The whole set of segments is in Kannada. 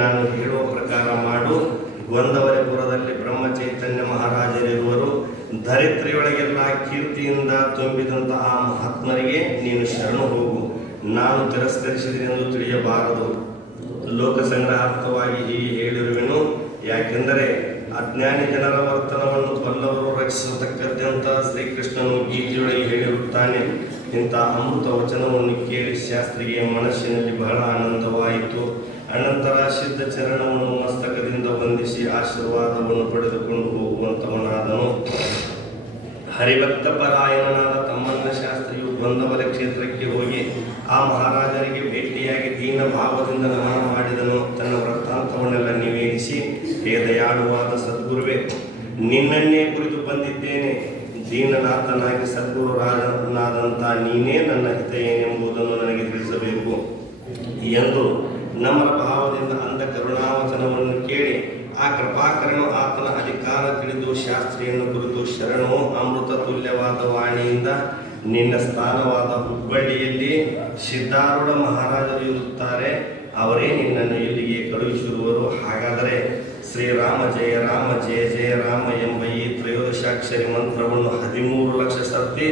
ನಾನು ಹೇಳುವ ಪ್ರಕಾರ ಮಾಡು. ಗೊಂದವರೆಪುರದಲ್ಲಿ ಬ್ರಹ್ಮಚೈತನ್ಯ ಮಹಾರಾಜರಿರುವರು. ಧರಿತ್ರಿಯೊಳಗೆಲ್ಲ ಕೀರ್ತಿಯಿಂದ ತುಂಬಿದಂಥ ಆ ಮಹಾತ್ಮರಿಗೆ ನೀನು ಶರಣು ಹೋಗು. ನಾನು ತಿರಸ್ಕರಿಸಿದೆನೆಂದು ತಿಳಿಯಬಾರದು. ಲೋಕ ಸಂಗ್ರಹಾರ್ಥವಾಗಿ ಹೀಗೆ ಹೇಳಿರುವೆನು. ಯಾಕೆಂದರೆ ಅಜ್ಞಾನಿ ಜನರ ವರ್ತನವನ್ನು ಬಲ್ಲವರು ರಕ್ಷಿಸತಕ್ಕದ್ದಂತ ಶ್ರೀಕೃಷ್ಣನು ಗೀತೆಯೊಳಗೆ ಹೇಳಿರುತ್ತಾನೆ. ಇಂಥ ಅಮೃತ ವಚನವನ್ನು ಕೇಳಿ ಶಾಸ್ತ್ರಿಗೆ ಮನಸ್ಸಿನಲ್ಲಿ ಬಹಳ ಆನಂದವಾಯಿತು. ಅನಂತರ ಸಿದ್ಧ ಚರಣವನ್ನು ಮಸ್ತಕದಿಂದ ವಂದಿಸಿ ಆಶೀರ್ವಾದವನ್ನು ಪಡೆದುಕೊಂಡು ಹೋಗುವಂತವನಾದನು. ಹರಿಭಕ್ತ ಪರಾಯಣನಾದ ತಮ್ಮಣ್ಣ ಶಾಸ್ತ್ರಿಯು ಗೊಂದವರ ಕ್ಷೇತ್ರಕ್ಕೆ ಹೋಗಿ ಆ ಮಹಾರಾಜರಿಗೆ ಭೇಟಿಯಾಗಿ ದೀನ ಭಾವದಿಂದ ನಮನ ಮಾಡಿದನು. ತನ್ನ ವೃತ್ತಾಂತವನ್ನೆಲ್ಲ ನಿವೇದಿಸಿ, ಹೇ ದಯಾಳುವಾದ ಸದ್ಗುರುವೆ, ನಿನ್ನನ್ನೇ ಕುರಿತು ಬಂದಿದ್ದೇನೆ. ದೀನನಾಥನಾಗಿ ಸದ್ಗುರುರಾಜನಾದಂಥ ನೀನೇ ನನ್ನ ಹಿತ ಏನೆಂಬುದನ್ನು ನನಗೆ ತಿಳಿಸಬೇಕು ಎಂದು ನಮ್ರ ಭಾವದಿಂದ ಅಂದ ಕರುಣಾವಚನವನ್ನು ಕೇಳಿ ಆ ಕೃಪಾಕರನು ಆತನ ಅಧಿಕಾರ ತಿಳಿದು ಶಾಸ್ತ್ರಿಯನ್ನು ಕುರಿತು ಶರಣು ಅಮೃತ ತುಲ್ಯವಾದ ವಾಣಿಯಿಂದ, ನಿನ್ನ ಸ್ಥಾನವಾದ ಹುಬ್ಬಳ್ಳಿಯಲ್ಲಿ ಸಿದ್ಧಾರೂಢ ಮಹಾರಾಜರು ಇರುತ್ತಾರೆ, ಅವರೇ ನಿನ್ನನ್ನು ಇಲ್ಲಿಗೆ ಕಳುಹಿಸಿರುವರು. ಹಾಗಾದರೆ ಶ್ರೀರಾಮ ಜಯ ರಾಮ ಜಯ ಜಯ ರಾಮ ಎಂಬ ಈ ತ್ರಯೋದಶಾಕ್ಷರಿ ಮಂತ್ರವನ್ನು 13 ಲಕ್ಷ ಸರ್ತಿ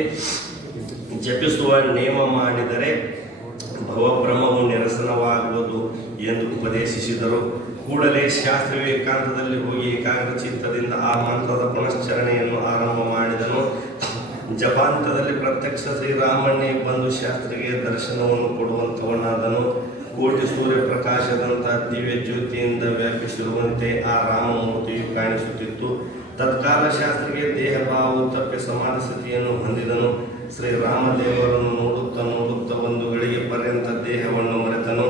ಜಪಿಸುವ ನೇಮ ಮಾಡಿದರೆ ಭವಭ್ರಮವು ನಿರಸನವಾಗುವುದು ಎಂದು ಉಪದೇಶಿಸಿದರು. ಕೂಡಲೇ ಶಾಸ್ತ್ರಿ ಏಕಾಂತದಲ್ಲಿ ಹೋಗಿ ಏಕಾಗ್ರ ಚಿತ್ತದಿಂದ ಆ ಮಂತ್ರದ ಪುನಶ್ಚರಣೆಯನ್ನು ಆರಂಭ ಮಾಡಿದನು. ಜಪಾಂತದಲ್ಲಿ ಪ್ರತ್ಯಕ್ಷ ಶ್ರೀರಾಮನ್ನೇ ಬಂದು ಶಾಸ್ತ್ರಿಗೆ ದರ್ಶನವನ್ನು ಕೊಡುವಂತವನಾದನು. ಕೋಟಿ ಸೂರ್ಯ ಪ್ರಕಾಶದಂತಹ ದಿವ್ಯ ಜ್ಯೋತಿಯಿಂದ ವ್ಯಾಪಿಸಿರುವಂತೆ ಆ ರಾಮಮೂರ್ತಿಯು ಕಾಣಿಸುತ್ತಿತ್ತು. ತತ್ಕಾಲ ಶಾಸ್ತ್ರಿಗೆ ದೇಹ ಭಾವವು ತಪ್ಪಿ ಸಮಾಧಿ ಸ್ಥಿತಿಯನ್ನು ಹೊಂದಿದನು. ಶ್ರೀರಾಮದೇವರನ್ನು ನೋಡುತ್ತಾ ನೋಡುತ್ತಾ ಒಂದು ಗಳಿಗೆ ಪರ್ಯಂತ ದೇಹವನ್ನು ಮರೆತನು.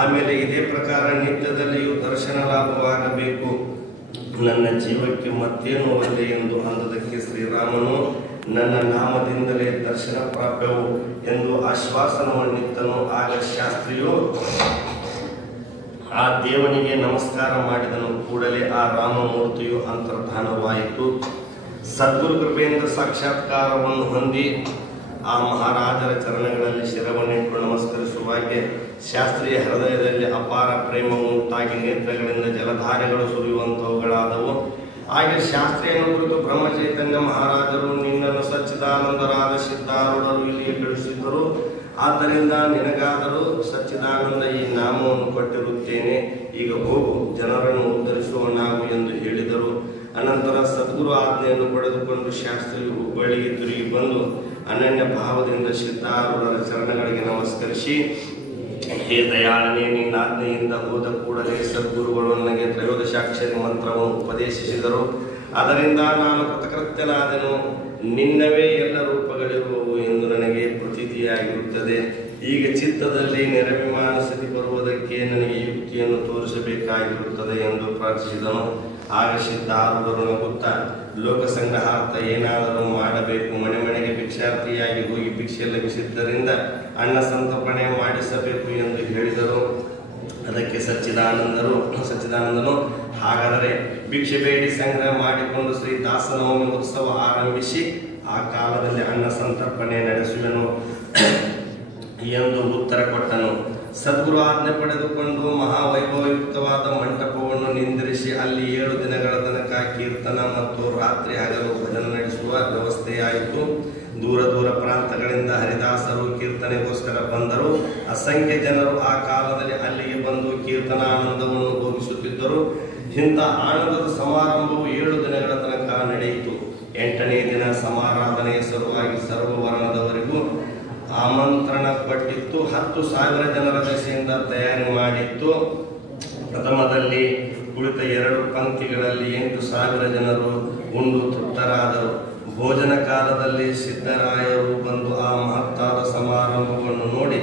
ಆಮೇಲೆ ಇದೇ ಪ್ರಕಾರ ನಿತ್ಯದಲ್ಲಿಯೂ ದರ್ಶನ ಲಾಭವಾಗಬೇಕು, ನನ್ನ ಜೀವಕ್ಕೆ ಮತ್ತೇನು ಒಲ್ಲೆ ಎಂದು ಅಂದದಕ್ಕೆ ಶ್ರೀರಾಮನು ನನ್ನ ನಾಮದಿಂದಲೇ ದರ್ಶನ ಪ್ರಾಪ್ಯವು ಎಂದು ಆಶ್ವಾಸನವನ್ನಿತ್ತನು. ಆಗ ಶಾಸ್ತ್ರಿಯು ಆ ದೇವನಿಗೆ ನಮಸ್ಕಾರ ಮಾಡಿದನು. ಕೂಡಲೇ ಆ ರಾಮಮೂರ್ತಿಯು ಅಂತರ್ಧಾನವಾಯಿತು. ಸದ್ಗುರು ಕೃಪೆಯಿಂದ ಸಾಕ್ಷಾತ್ಕಾರವನ್ನು ಹೊಂದಿ ಆ ಮಹಾರಾಜರ ಚರಣಗಳಲ್ಲಿ ಶಿರವನ್ನಿಟ್ಟು ನಮಸ್ಕರಿಸುವಾಗೆ ಶಾಸ್ತ್ರೀಯ ಹೃದಯದಲ್ಲಿ ಅಪಾರ ಪ್ರೇಮ ಉಂಟಾಗಿ ನೇತ್ರಗಳಿಂದ ಜಲಧಾರೆಗಳು ಸುರಿಯುವಂತವುಗಳಾದವು. ಹಾಗೆ ಶಾಸ್ತ್ರಿಯನ್ನು ಕುರಿತು ಬ್ರಹ್ಮಚೈತನ್ಯ ಮಹಾರಾಜರು, ನಿನ್ನನ್ನು ಸಚ್ಚಿದಾನಂದರಾದ ಸಿದ್ಧಾರೂಢರು ಇಲ್ಲಿಗೆ ಕಳುಹಿಸಿದ್ದರು. ಆದ್ದರಿಂದ ನಿನಗಾದರೂ ಸಚ್ಚಿದಾನಂದ ಈ ನಾಮವನ್ನು ಕೊಟ್ಟಿರುತ್ತೇನೆ. ಈಗ ಹೋಗು, ಜನರನ್ನು ಉದ್ಧರಿಸುವನಾಗು ಎಂದು ಹೇಳಿದರು. ಅನಂತರ ಸದ್ಗುರು ಆಜ್ಞೆಯನ್ನು ಪಡೆದುಕೊಂಡು ಶಾಸ್ತ್ರಿಯು ಹುಬ್ಬಳ್ಳಿಗೆ ತಿರುಗಿ ಬಂದು ಅನನ್ಯ ಭಾವದಿಂದ ಸಿದ್ಧಾರೂಢರ ಚರಣಗಳಿಗೆ ನಮಸ್ಕರಿಸಿ, ಹೇ ದಯಾಳನೇ, ನಿನ್ನ ಆಜ್ಞೆಯಿಂದ ಹೋದ ಕೂಡಲೇ ಸದ್ಗುರುಗಳು ನನಗೆ ತ್ರಯೋದಶಾಕ್ಷರಿ ಮಂತ್ರವನ್ನು ಉಪದೇಶಿಸಿದರು. ಅದರಿಂದ ನಾನು ಕೃತಕೃತ್ಯನಾದೆನು. ನಿನ್ನವೇ ಎಲ್ಲ ರೂಪಗಳಿರುವವು ಎಂದು ನನಗೆ ಪ್ರತೀತಿಯಾಗಿರುತ್ತದೆ. ಈಗ ಚಿತ್ತದಲ್ಲಿ ನಿರಭಿಮಾನ ಸ್ಥಿತಿ ಬರುವುದಕ್ಕೆ ನನಗೆ ಯುಕ್ತಿಯನ್ನು ತೋರಿಸಬೇಕಾಗಿರುತ್ತದೆ ಎಂದು ಪ್ರಾರ್ಥಿಸಿದನು. ಆಗ ಸಿದ್ಧಾರೂಢರು ನಗುತ್ತಾ, ಲೋಕ ಸಂಗ್ರಹಾರ್ಥ ಏನಾದರೂ ಮಾಡಬೇಕು. ಮನೆ ಮನೆಗೆ ಭಿಕ್ಷಾರ್ಥಿಯಾಗಿ ಹೋಗಿ ಭಿಕ್ಷೆ ಲಭಿಸಿದ್ದರಿಂದ ಅನ್ನ ಸಂತರ್ಪಣೆ ಮಾಡಿಸಬೇಕು ಎಂದು ಹೇಳಿದರು. ಅದಕ್ಕೆ ಸಚ್ಚಿದಾನಂದನು ಹಾಗಾದರೆ ಭಿಕ್ಷೆ ಬೇಡಿ ಸಂಗ್ರಹ ಮಾಡಿಕೊಂಡು ಶ್ರೀ ದಾಸನವಮಿ ಉತ್ಸವ ಆರಂಭಿಸಿ ಆ ಕಾಲದಲ್ಲಿ ಅನ್ನ ಸಂತರ್ಪಣೆ ನಡೆಸುವೆನು ಎಂದು ಉತ್ತರ ಕೊಟ್ಟನು. ಸದ್ಗುರು ಆಜ್ಞೆ ಪಡೆದುಕೊಂಡು ಮಹಾವೈಭವಯುಕ್ತವಾದ ಮಂಟಪವನ್ನು ನಿಂದಿರಿಸಿ ಅಲ್ಲಿ 7 ದಿನಗಳ ತನಕ ಕೀರ್ತನ ಮತ್ತು ರಾತ್ರಿ ಹಗಲು ಭಜನೆ ನಡೆಸುವ ವ್ಯವಸ್ಥೆಯಾಯಿತು. ದೂರ ದೂರ ಪ್ರಾಂತಗಳಿಂದ ಹರಿದಾಸರು ಕೀರ್ತನೆಗೋಸ್ಕರ ಬಂದರು. ಅಸಂಖ್ಯ ಜನರು ಆ ಕಾಲದಲ್ಲಿ ಅಲ್ಲಿಗೆ ಬಂದು ಕೀರ್ತನಾನಂದವನ್ನು ಭೋಗಿಸುತ್ತಿದ್ದರು. ಇಂಥ ಆನಂದದ ಸಮಾರಂಭವು 7 ದಿನಗಳ ತನಕ ನಡೆಯಿತು. 8ನೇ ದಿನ ಸಮಾರಾಧನೆಯ ಸಲುವಾಗಿ ಸರ್ವವರ್ಣದವರಿಗೂ ಆಮಂತ್ರಣ ಪಟ್ಟಿತ್ತು. 10,000 ಜನರ ದೆಸೆಯಿಂದ ತಯಾರಿ ಮಾಡಿತ್ತು. ಪ್ರಥಮದಲ್ಲಿ ಕುಳಿತ 2 ಪಂಕ್ತಿಗಳಲ್ಲಿ 8,000 ಜನರು ಉಂಡು ತೃಪ್ತರಾದರು. ಭೋಜನ ಕಾಲದಲ್ಲಿ ಸಿದ್ದರಾಯರು ಬಂದು ಆ ಮಹತ್ತಾದ ಸಮಾರಂಭವನ್ನು ನೋಡಿ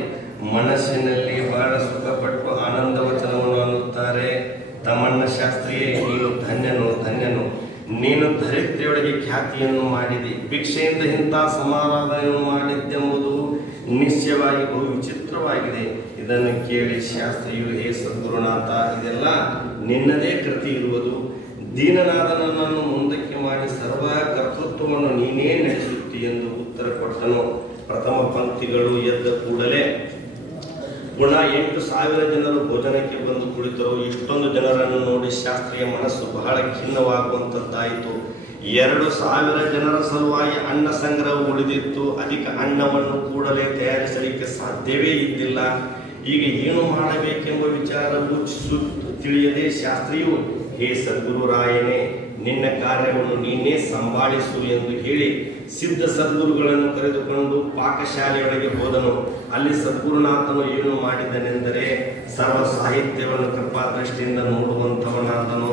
ಮನಸ್ಸಿನಲ್ಲಿ ಬಹಳ ಸುಖಪಟ್ಟು ಆನಂದ ವಚನವನ್ನು ಅನ್ನುತ್ತಾರೆ. ತಮ್ಮಣ್ಣ ಶಾಸ್ತ್ರಿಯೇ, ನೀನು ಧನ್ಯನು ಧನ್ಯನು. ನೀನು ಧರಿತ್ರಿಯೊಳಗೆ ಖ್ಯಾತಿಯನ್ನು ಮಾಡಿದಿ. ಭಿಕ್ಷೆಯಿಂದ ಇಂಥ ಸಮಾರಾಧನೆಯನ್ನು ಮಾಡಿದ್ದೆಂಬುದು ನಿಶ್ಚಯವಾಗಿ ಬಹು ವಿಚಿತ್ರವಾಗಿದೆ. ಇದನ್ನು ಕೇಳಿ ಶಾಸ್ತ್ರಿಯು, ಹೇ ಸದ್ಗುರುನಾಥ, ಇದೆಲ್ಲ ನಿನ್ನದೇ ಕೃತಿ ಇರುವುದು. ದೀನನಾದ ನನ್ನನ್ನು ಮುಂದಕ್ಕೆ ಮಾಡಿ ಸರ್ವ ಕರ್ತೃತ್ವವನ್ನು ನೀನೇ ನಡೆಸುತ್ತಿ ಎಂದು ಉತ್ತರ ಕೊಟ್ಟನು. ಪ್ರಥಮ ಪಂಕ್ತಿಗಳು ಎದ್ದ ಕೂಡಲೇ ಪುನಃ 8,000 ಜನರು ಭೋಜನಕ್ಕೆ ಬಂದು ಕುಳಿತರು. ಇಷ್ಟೊಂದು ಜನರನ್ನು ನೋಡಿ ಶಾಸ್ತ್ರಿಯ ಮನಸ್ಸು ಬಹಳ ಖಿನ್ನವಾಗುವಂಥದ್ದಾಯಿತು. 2,000 ಜನರ ಸಲುವಾಗಿ ಅನ್ನ ಸಂಗ್ರಹ ಉಳಿದಿತ್ತು. ಅಧಿಕ ಅನ್ನವನ್ನು ಕೂಡಲೇ ತಯಾರಿಸಲಿಕ್ಕೆ ಸಾಧ್ಯವೇ ಇದ್ದಿಲ್ಲ. ಈಗ ಏನು ಮಾಡಬೇಕೆಂಬ ವಿಚಾರವು ತಿಳಿಯದೆ ಶಾಸ್ತ್ರಿಯು, ಹೇ ಸದ್ಗುರುರಾಯನೇ, ನಿನ್ನ ಕಾರ್ಯವನ್ನು ನೀನೇ ಸಂಭಾಳಿಸು ಎಂದು ಹೇಳಿ ಸಿದ್ಧ ಸದ್ಗುರುಗಳನ್ನು ಕರೆದುಕೊಂಡು ಪಾಕಶಾಲೆಯೊಳಗೆ ಹೋದನು. ಅಲ್ಲಿ ಸದ್ಗುರುನಾಥನು ಏನು ಮಾಡಿದನೆಂದರೆ ಸರ್ವ ಸಾಹಿತ್ಯವನ್ನು ಕೃಪಾದೃಷ್ಟಿಯಿಂದ ನೋಡುವಂಥವನಾದನು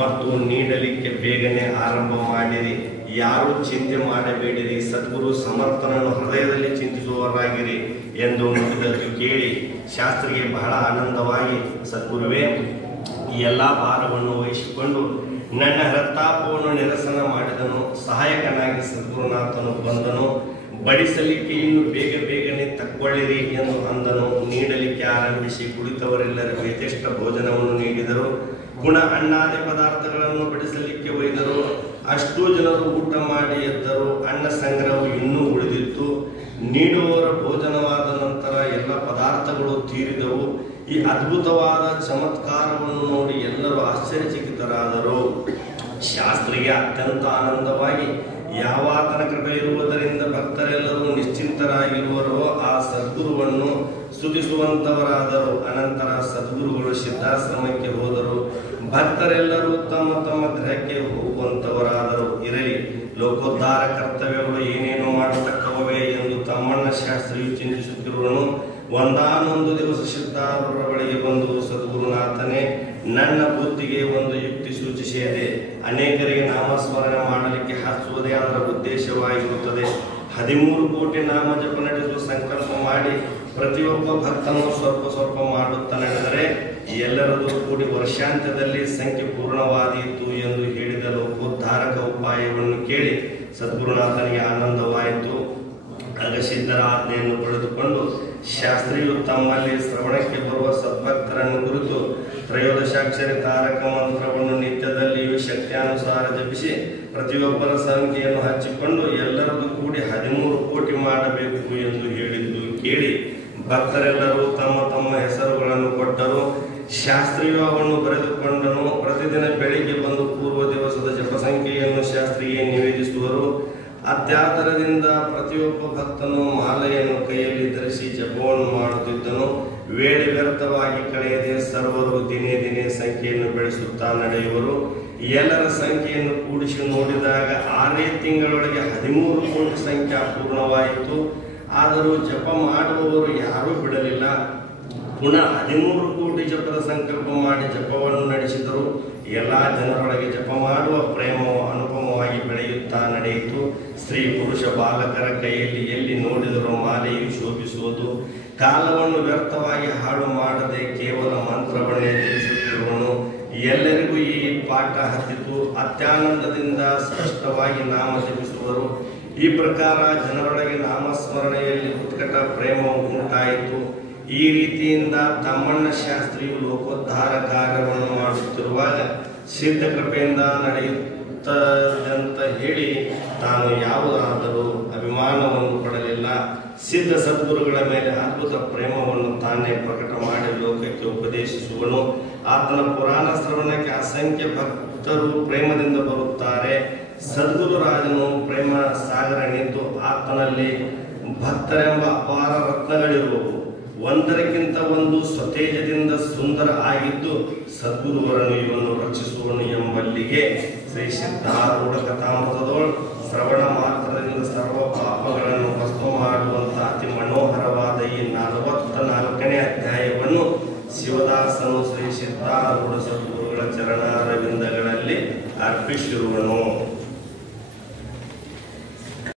ಮತ್ತು ನೀಡಲಿಕ್ಕೆ ಬೇಗನೆ ಆರಂಭ ಮಾಡಿರಿ. ಯಾರೂ ಚಿಂತೆ ಮಾಡಬೇಡಿರಿ, ಸದ್ಗುರು ಸಮರ್ಥನನ್ನು ಹೃದಯದಲ್ಲಿ ಚಿಂತಿಸುವವರಾಗಿರಿ ಎಂದು ನುಡಿದದ್ದು ಕೇಳಿ ಶಾಸ್ತ್ರಿಗೆ ಬಹಳ ಆನಂದವಾಗಿ, ಸದ್ಗುರುವೇ, ಈ ಎಲ್ಲ ಭಾರವನ್ನು ವಹಿಸಿಕೊಂಡು ನನ್ನ ಹೃತ್ತಾಪವನ್ನು ನಿರಸನ ಮಾಡಿದನು. ಸಹಾಯಕನಾಗಿ ಸದ್ಗುರುನಾಥನು ಬಂದನು. ಬಡಿಸಲಿಕ್ಕೆ ಇನ್ನು ಬೇಗನೆ ತಕ್ಕೊಳ್ಳಿರಿ ಎಂದು ಅಂದನು. ನೀಡಲಿಕ್ಕೆ ಆರಂಭಿಸಿ ಕುಳಿತವರೆಲ್ಲರಿಗೂ ಯಥೇಷ್ಟ ಭೋಜನವನ್ನು ನೀಡಿದರು. ಪುನಃ ಅನ್ನಾದಿ ಪದಾರ್ಥಗಳನ್ನು ಬಡಿಸಲಿಕ್ಕೆ ಒಯ್ದರು. ಅಷ್ಟೂ ಜನರು ಊಟ ಮಾಡಿ ಎದ್ದರು. ಅನ್ನ ಸಂಗ್ರಹವು ಇನ್ನೂ ಉಳಿದಿತ್ತು. ನೀಡುವವರ ಭೋಜನವಾದ ನಂತರ ಎಲ್ಲ ಪದಾರ್ಥಗಳು ತೀರಿದವು. ಈ ಅದ್ಭುತವಾದ ಚಮತ್ಕಾರವನ್ನು ನೋಡಿ ಎಲ್ಲರೂ ಆಶ್ಚರ್ಯಚಕಿತರಾದರು. ಶಾಸ್ತ್ರಿಗೆ ಅತ್ಯಂತ ಆನಂದವಾಗಿ, ಯಾವಾತನ ಕೃಪೆ ಇರುವುದರಿಂದ ಭಕ್ತರೆಲ್ಲರೂ ನಿಶ್ಚಿಂತರಾಗಿರುವರೋ ಆ ಸದ್ಗುರುವನ್ನು ಸ್ತುತಿಸುವಂತವರಾದರು. ಅನಂತರ ಸದ್ಗುರುಗಳು ಸಿದ್ಧಾಶ್ರಮಕ್ಕೆ ಹೋದರು. ಭಕ್ತರೆಲ್ಲರೂ ತಮ್ಮ ತಮ್ಮ ಗೃಹಕ್ಕೆ ಹೋಗುವಂತವರಾದರು. ಇರಲಿ, ಲೋಕೋದ್ಧಾರ ಕರ್ತವ್ಯಗಳು ಏನೇನು ಮಾಡತಕ್ಕವೇ ಎಂದು ತಮ್ಮಣ್ಣ ಶಾಸ್ತ್ರಿಯು ಚಿಂತಿಸುತ್ತಿರುವನು. ಒಂದಾನೊಂದು ದಿವಸ ಸಿದ್ಧಾರೂಢರ ಬಳಿಗೆ ಬಂದು, ಸದ್ಗುರುನಾಥನೇ, ನನ್ನ ಬುದ್ಧಿಗೆ ಒಂದು ಯುಕ್ತಿ ಸೂಚಿಸಿದೆ. ಅನೇಕರಿಗೆ ನಾಮಸ್ಮರಣೆ ಮಾಡಲಿಕ್ಕೆ ಹಚ್ಚುವುದೇ ಅದರ ಉದ್ದೇಶವಾಗಿರುತ್ತದೆ. 13 ಕೋಟಿ ನಾಮ ಜಪ ನಡೆಸುವ ಸಂಕಲ್ಪ ಮಾಡಿ ಪ್ರತಿಯೊಬ್ಬ ಭಕ್ತನು ಸ್ವಲ್ಪ ಮಾಡುತ್ತಾ ನಡೆದರೆ ಎಲ್ಲರದು ಕೂಡಿ ವರ್ಷಾಂತ್ಯದಲ್ಲಿ ಸಂಖ್ಯೆ ಪೂರ್ಣವಾದೀತು ಎಂದು ಹೇಳಿದ ಲೋಕೋದ್ಧಾರಕ ಉಪಾಯವನ್ನು ಕೇಳಿ ಸದ್ಗುರುನಾಥನಿಗೆ ಆನಂದವಾಯಿತು. ಆಗ ಸಿದ್ಧರ ಆಜ್ಞೆಯನ್ನು ಪಡೆದುಕೊಂಡು ಶಾಸ್ತ್ರಿಯು ತಮ್ಮಲ್ಲಿ ಶ್ರವಣಕ್ಕೆ ಬರುವ ಸದ್ಭಕ್ತರನ್ನು ಕುರಿತು 13 ತಾರಕ ಮಂತ್ರವನ್ನು ನಿತ್ಯದಲ್ಲಿಯೂ ಶಕ್ತಿಯಾನುಸಾರ ಜಪಿಸಿ ಪ್ರತಿಯೊಬ್ಬರ ಸಂಖ್ಯೆಯನ್ನು ಹಚ್ಚಿಕೊಂಡು ಎಲ್ಲರದು ಕೂಡಿ 13 ಕೋಟಿ ಮಾಡಬೇಕು ಎಂದು ಹೇಳಿದ್ದು ಕೇಳಿ ಭಕ್ತರೆಲ್ಲರೂ ತಮ್ಮ ತಮ್ಮ ಹೆಸರುಗಳನ್ನು ಕೊಟ್ಟರು. ಶಾಸ್ತ್ರಿಯು ಅವನ್ನು ಬರೆದುಕೊಂಡನು. ಪ್ರತಿದಿನ ಬೆಳಿಗ್ಗೆ ಬಂದು ಪೂರ್ವ ದಿವಸದ ಜಪ ಸಂಖ್ಯೆಯನ್ನು ಶಾಸ್ತ್ರಿಗೆ ನಿವೇದಿಸುವರು. ಅತ್ಯಾದರದಿಂದ ಪ್ರತಿಯೊಬ್ಬ ಭಕ್ತನು ಮಾಲೆಯನ್ನು ಕೈಯಲ್ಲಿ ಧರಿಸಿ ಜಪವನ್ನು ಮಾಡುತ್ತಿದ್ದನು. ವೇಳೆ ವ್ಯರ್ಥವಾಗಿ ಕಳೆಯದೆ ಸರ್ವರು ದಿನೇ ಸಂಖ್ಯೆಯನ್ನು ಬೆಳೆಸುತ್ತಾ ನಡೆಯುವರು. ಎಲ್ಲರ ಸಂಖ್ಯೆಯನ್ನು ಕೂಡಿಸಿ ನೋಡಿದಾಗ 6 ತಿಂಗಳೊಳಗೆ 13 ಕೋಟಿ ಸಂಖ್ಯೆ ಪೂರ್ಣವಾಯಿತು. ಆದರೂ ಜಪ ಮಾಡುವವರು ಯಾರೂ ಬಿಡಲಿಲ್ಲ. ಪುನಃ 13 ಕೋಟಿ ಜಪದ ಸಂಕಲ್ಪ ಮಾಡಿ ಜಪವನ್ನು ನಡೆಸಿದರು. ಎಲ್ಲ ಜನರೊಳಗೆ ಜಪ ಮಾಡುವ ಪ್ರೇಮವು ಅನುಪಮವಾಗಿ ಬೆಳೆಯುತ್ತಾ ನಡೆಯಿತು. ಸ್ತ್ರೀ ಪುರುಷ ಬಾಲಕರ ಕೈಯಲ್ಲಿ ಎಲ್ಲಿ ನೋಡಿದರೂ ಮಾಲೆಯು ಶೋಭಿಸುವುದು. ಕಾಲವನ್ನು ವ್ಯರ್ಥವಾಗಿ ಹಾಳು ಮಾಡದೆ ಕೇವಲ ಮಂತ್ರವನ್ನೇ ತಿಳಿಸುತ್ತಿರುವನು. ಎಲ್ಲರಿಗೂ ಈ ಪಾಠ ಹತ್ತಿತು. ಅತ್ಯಾನಂದದಿಂದ ಸ್ಪಷ್ಟವಾಗಿ ನಾಮ ಜಪಿಸುವರು. ಈ ಪ್ರಕಾರ ಜನರೊಳಗೆ ನಾಮಸ್ಮರಣೆಯಲ್ಲಿ ಉತ್ಕಟ ಪ್ರೇಮವು ಉಂಟಾಯಿತು. ಈ ರೀತಿಯಿಂದ ತಮ್ಮಣ್ಣ ಶಾಸ್ತ್ರಿಯು ಲೋಕೋದ್ಧಾರ ಕಾರ್ಯವನ್ನು ಮಾಡುತ್ತಿರುವಾಗ ಸಿದ್ಧ ಕೃಪೆಯಿಂದ ನಡೆಯುತ್ತದಂತ ಹೇಳಿ ತಾನು ಯಾವುದಾದರೂ ಅಭಿಮಾನವನ್ನು ಪಡಲಿಲ್ಲ. ಸಿದ್ಧ ಸದ್ಗುರುಗಳ ಮೇಲೆ ಅದ್ಭುತ ಪ್ರೇಮವನ್ನು ತಾನೇ ಪ್ರಕಟ ಮಾಡಿ ಲೋಕಕ್ಕೆ ಉಪದೇಶಿಸುವನು. ಆತನ ಪುರಾಣ ಶ್ರವಣಕ್ಕೆ ಅಸಂಖ್ಯ ಭಕ್ತರು ಪ್ರೇಮದಿಂದ ಬರುತ್ತಾರೆ. ಸದ್ಗುರು ರಾಜನು ಪ್ರೇಮ ಸಾಗರನಿದ್ದು ಆತನಲ್ಲಿ ಭಕ್ತರೆಂಬ ಅಪಾರ ರತ್ನಗಳಿರುವವು. ಒಂದರಕ್ಕಿಂತ ಒಂದು ಸ್ವತೇಜದಿಂದ ಸುಂದರ ಆಗಿದ್ದು ಸದ್ಗುರುವರನ್ನು ಇವನ್ನು ರಕ್ಷಿಸುವನು ಎಂಬಲ್ಲಿಗೆ ಶ್ರೀ ಸಿದ್ಧಾರೂಢ ಕಥಾಮೃತದೋಳು ಶ್ರವಣ ಮಾತ್ರದಿಂದ ಸರ್ವ ಪಾಪಗಳನ್ನು ಭಸ್ಮ ಮಾಡುವಂತ ಅತಿ ಮನೋಹರವಾದ ಈ 44ನೇ ಅಧ್ಯಾಯವನ್ನು ಶಿವದಾಸನು ಶ್ರೀ ಸಿದ್ಧಾರೂಢ ಸದ್ಗುರುಗಳ ಚರಣಾರವಿಂದಗಳಲ್ಲಿ ಅರ್ಪಿಸಿರುವನು.